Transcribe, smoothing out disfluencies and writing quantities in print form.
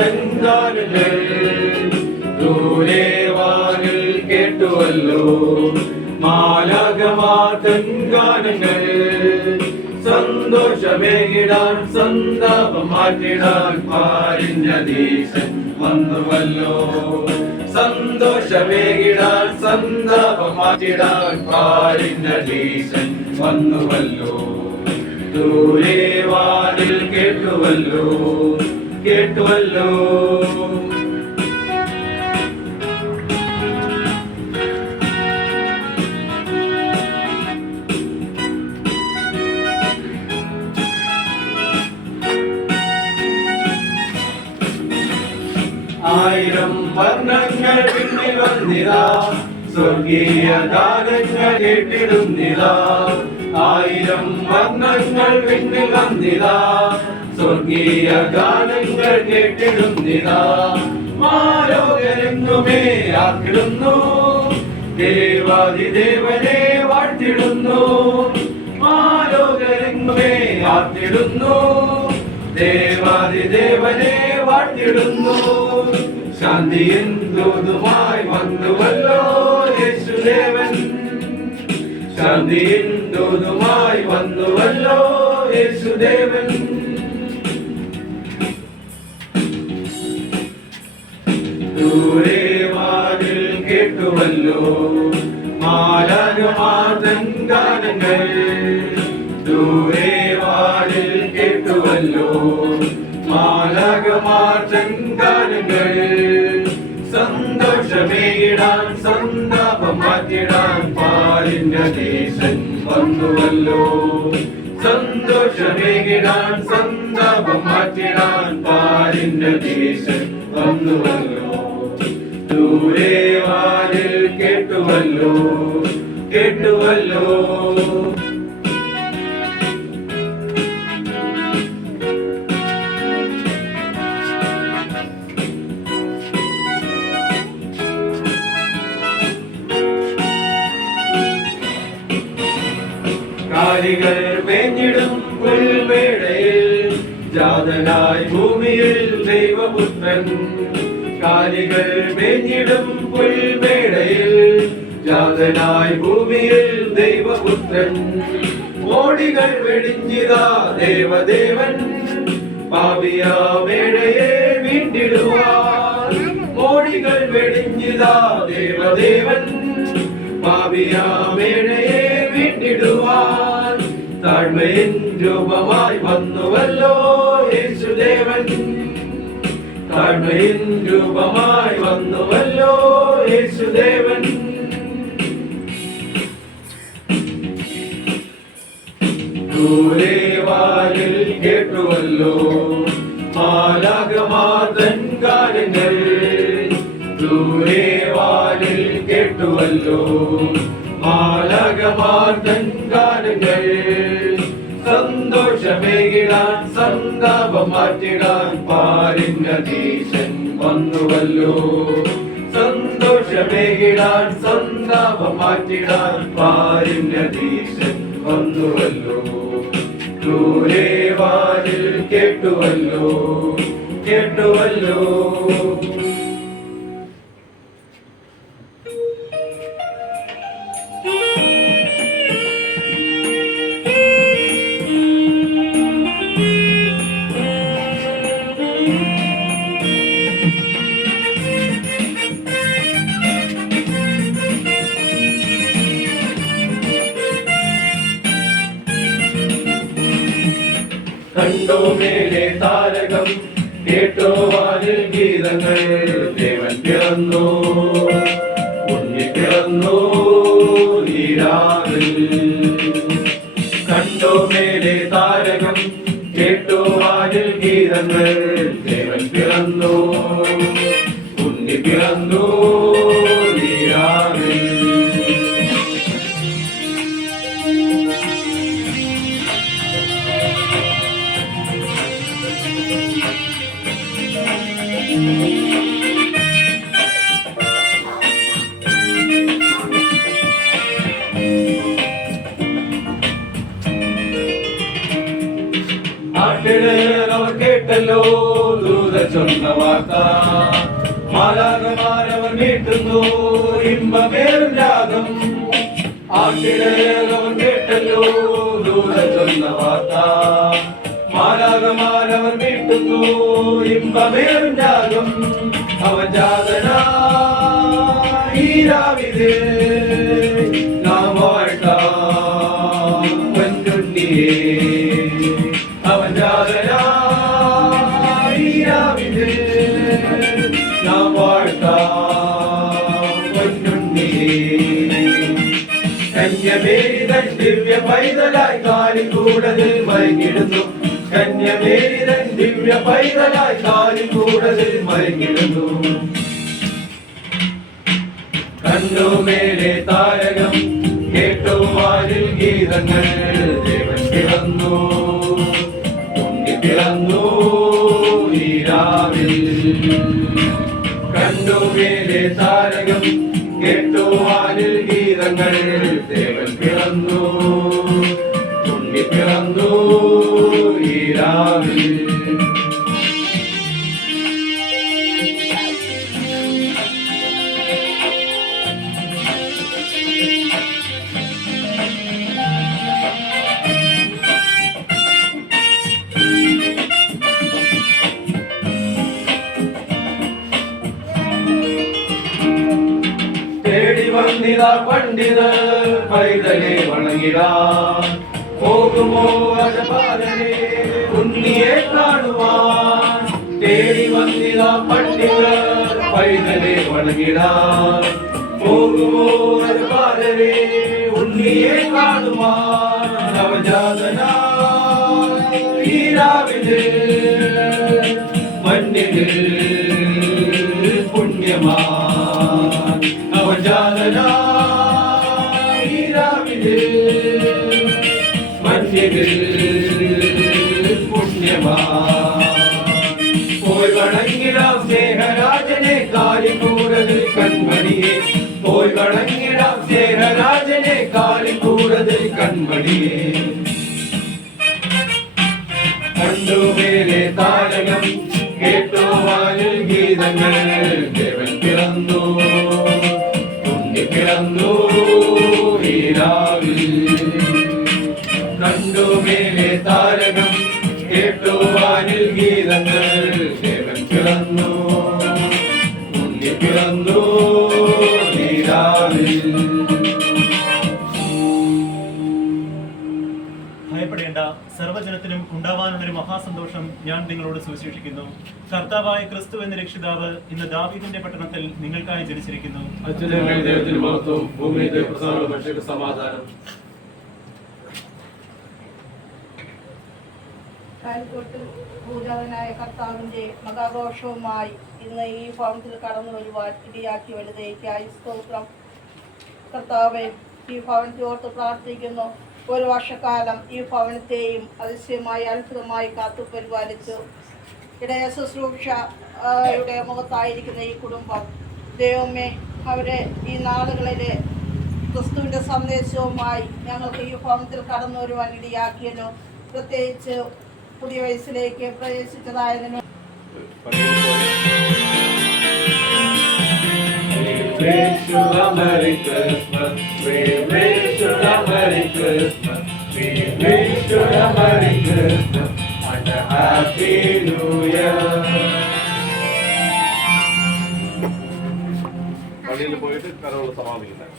തൻഗാനങ്ങൾ ദൂരെ വാനിൽ കേട്ടുവല്ലോ മാലാഖമാർ തൻഗാനങ്ങൾ സന്തോഷമേകിടാൻ സന്താപം മാറ്റിടാൻ പാരിഞ്ഞതീശൻ വന്നുവല്ലോ സന്തോഷമേകിടാൻ സന്താപം മാറ്റിടാൻ പാരിഞ്ഞതീശൻ വന്നുവല്ലോ ദൂരെ വാനിൽ കേട്ടുവല്ലോ കേട്ടുവല്ലോ ആയിരം വർണ്ണങ്ങൾ പിന്നിൽ വന്നിതാ സ്വർഗീയ ഗാനങ്ങൾ കേട്ടിടുന്നിതാ ആയിരം വർണ്ണങ്ങൾ പിന്നിൽ വന്നിതാ സ്വർഗീയ ഗാനങ്ങൾ കേട്ടിടുന്നിതാ മാലോകരെങ്ങുമേ ആക്കിടുന്നു ദേവാദിദേവനെ വാഴ്ത്തിടുന്നു മാലോകരെങ്ങുമേ ആക്കിടുന്നു ദേവാദിദേവനെ വാഴ്ത്തിടുന്നു ശാന്തിയിൻ ദൂതുമായി വന്നുവല്ലോ യേശുദേവൻ ശാന്തിയിൻ ദൂതുമായി വന്നുവല്ലോ യേശുദേവൻ ദൂരെ വാനിൽ കേട്ടുവല്ലോ മാലാഖമാർ തൻ ഗാനങ്ങൾ ദൂരെ വാനിൽ കേട്ടുവല്ലോ മാലാഖമാർ തൻ ഗാനങ്ങൾ സന്തോഷമേകിടാൻ സന്താപം മാറ്റിടാൻ പാരിഞ്ഞതീശൻ വന്നുവല്ലോ സന്തോഷമേകിടാൻ സന്താപം മാറ്റിടാൻ പാരിഞ്ഞതീശൻ വന്നുവല്ലോ ദൂരെ വാനിൽ കേട്ടുവല്ലോ കേട്ടുവല്ലോ കാലികൾ മേഞ്ഞിടും പുൽമേടയിൽ ജാതനായി ഭൂമിയിൽ ദൈവപുത്രൻ കാലികൾ മേഞ്ഞിടും പുൽമേടയിൽ ജാതനായി ഭൂമിയിൽ ദൈവപുത്രൻ മോടികൾ വെടിഞ്ഞിതാ ദേവദേവൻ പാപിയാ മേടയെ വീണ്ടിടുവാൻ മോടികൾ വെടിഞ്ഞിതാ ദേവദേവൻ പാപിയാ മേടയെ വീണ്ടിടുവാൻ താഴ്മയിൻ രൂപമായി വന്നുവല്ലോ യേശുദേവൻ താഴ്മയിൻ രൂപമായി വന്നുവല്ലോ യേശുദേവൻ ദൂരെ വാനിൽ കേട്ടുവല്ലോ മാലാഖമാർ തൻ ഗാനങ്ങൾ ദൂരെ വാനിൽ കേട്ടുവല്ലോ മാലാഖമാർ തൻ ഗാനങ്ങൾ സന്തോഷമേകിടാൻ സന്താപം മാറ്റിടാൻ പാരിഞ്ഞതീശൻ വന്നുവല്ലോ സന്തോഷമേകിടാൻ സന്താപം മാറ്റിടാൻ പാരിഞ്ഞതീശൻ വന്നുവല്ലോ ദൂരെ വാനിൽ കേട്ടുവല്ലോ കേട്ടുവല്ലോ കണ്ടോ മേലെ താരകം കേട്ടോ വാനിൽ ഗീതങ്ങൾ ദേവൻ പിറന്നു ഉണ്ണി പിറന്നു ഈ രാവിൽ കണ്ടോ മേലെ താരകം കേട്ടോ വാനിൽ ഗീതങ്ങൾ ദേവൻ പിറന്നു ഉണ്ണി പിറന്നു ഈ രാവിൽ നാട്ടിടയർ അവർ കേട്ടല്ലോ ദൂത ചൊന്ന വാർത്ത മാലാഖമാരവർ മീട്ടുന്നു ഇമ്പമേറും രാഗം ആട്ടിടയവർ കേട്ടല്ലോ ദൂത ചൊന്ന വാർത്ത മാലാഖമാരവർ മീട്ടുന്നു ഇമ്പമേറും രാഗം അവൻ ജാതനായി രാവിലെ നാം വാഴ്ത്താം പൊന്നുണ്ണിയെ അവൻ ജാതനായി രാവിലെ നാം വാഴ്ത്താം പൊന്നുണ്ണിയെ കന്യമേരിതൻ ദിവ്യ പൈതലായി കാലിൽ കൂടുതൽ മയങ്ങിടുന്നു കന്യമേരിതൻ ദിവ്യ പൈതലായി കാലിൽ കൂടുതൽ മയങ്ങിടുന്നു കണ്ടു മേലെ താരകം കേട്ടു വാനിൽ ഗീതങ്ങൾ ദേവൻ പിറന്നു ഉണ്ണി പിറന്നു ഈ രാവിൽ കണ്ടു മേലെ താരകം കേട്ടു വാനിൽ ഗീതങ്ങൾ ദേവൻ പിറന്നു ഉണ്ണി പിറന്നു ഈ രാവിൽ തേടി വന്നിത പണ്ഡിത പൈതലെ വണങ്ങിടാൻ പോകുമോ അജപാലനെ ഉണ്ണിയെ കാണുവാൻ തേടി വന്നിത പണ്ഡിത പൈതലെ വണങ്ങിടാൻ പോകുമോ അജപാലനെ ഉണ്ണിയെ കാണുവാൻ നവജാതനായി രാവിലെ മണ്ണിൽ പുണ്യമാൻ നവജാതനായി രാവിലെ മണ്ണിൽ പുണ്യമാൻ പോയി വണങ്ങിടാം സ്നേഹരാജനെ കാലിക്കൂടതിൽ കൺമണിയെ പോയി വണങ്ങിടാം സ്നേഹരാജനെ കാലിക്കൂടതിൽ കൺമണിയെ കണ്ടു മേലെ താരകം കേട്ടു വാനിൽ ഗീതങ്ങൾ ദേവൻ പിറന്നു ഉണ്ണി പിറന്നു ഈ രാവിൽ കണ്ടു മേലെ താരകം കേട്ടു വാനിൽ ഗീതങ്ങൾ ദേവൻ പിറന്നു ഉണ്ണി പിറന്നു ഈ രാവിൽ. ഭയപ്പെടേണ്ട, സർവ്വജനത്തിനും ഉണ്ടാവാനുള്ളൊരു മഹാസന്തോഷം ഞാൻ നിങ്ങളോട് സുവിശേഷിക്കുന്നു. കർത്താവായ ക്രിസ്തു എന്ന രക്ഷിതാവ് ഇന്ന് ദാവീദിന്റെ പട്ടണത്തിൽ നിങ്ങൾക്കായി ജനിച്ചിരിക്കുന്നു. സമാധാനം. പൂജാതനായ കർത്താവിന്റെ മഹാഘോഷവുമായി ഇന്ന് ഈ ഭവനത്തിൽ കടന്നു വരുവാൻ ഇടയാക്കി വലുതേക്കായി സ്തോത്രം. കർത്താവെ, ഈ ഭവനത്തെ ഓർത്ത് പ്രാർത്ഥിക്കുന്നു. ഒരു വർഷക്കാലം ഈ ഭവനത്തെയും അതിശയമായി അത്ഭുതമായി കാത്തു പരിപാലിച്ചു. ഇടയ ശുശ്രൂഷയുടെ മുഖത്തായിരിക്കുന്ന ഈ കുടുംബം, ദൈവമേ, അവരെ ഈ നാളുകളിലെ ക്രിസ്തുവിൻ്റെ സന്ദേശവുമായി ഞങ്ങൾക്ക് ഈ ഭവനത്തിൽ കടന്നു വരുവാൻ ഇടയാക്കിയതിനു, പ്രത്യേകിച്ച് പുതിയ വയസ്സിലേക്ക് പ്രവേശിച്ചതായതിനു പള്ളിയിൽ പോയിട്ട് കരോള് സമാപിക്കുന്നത്.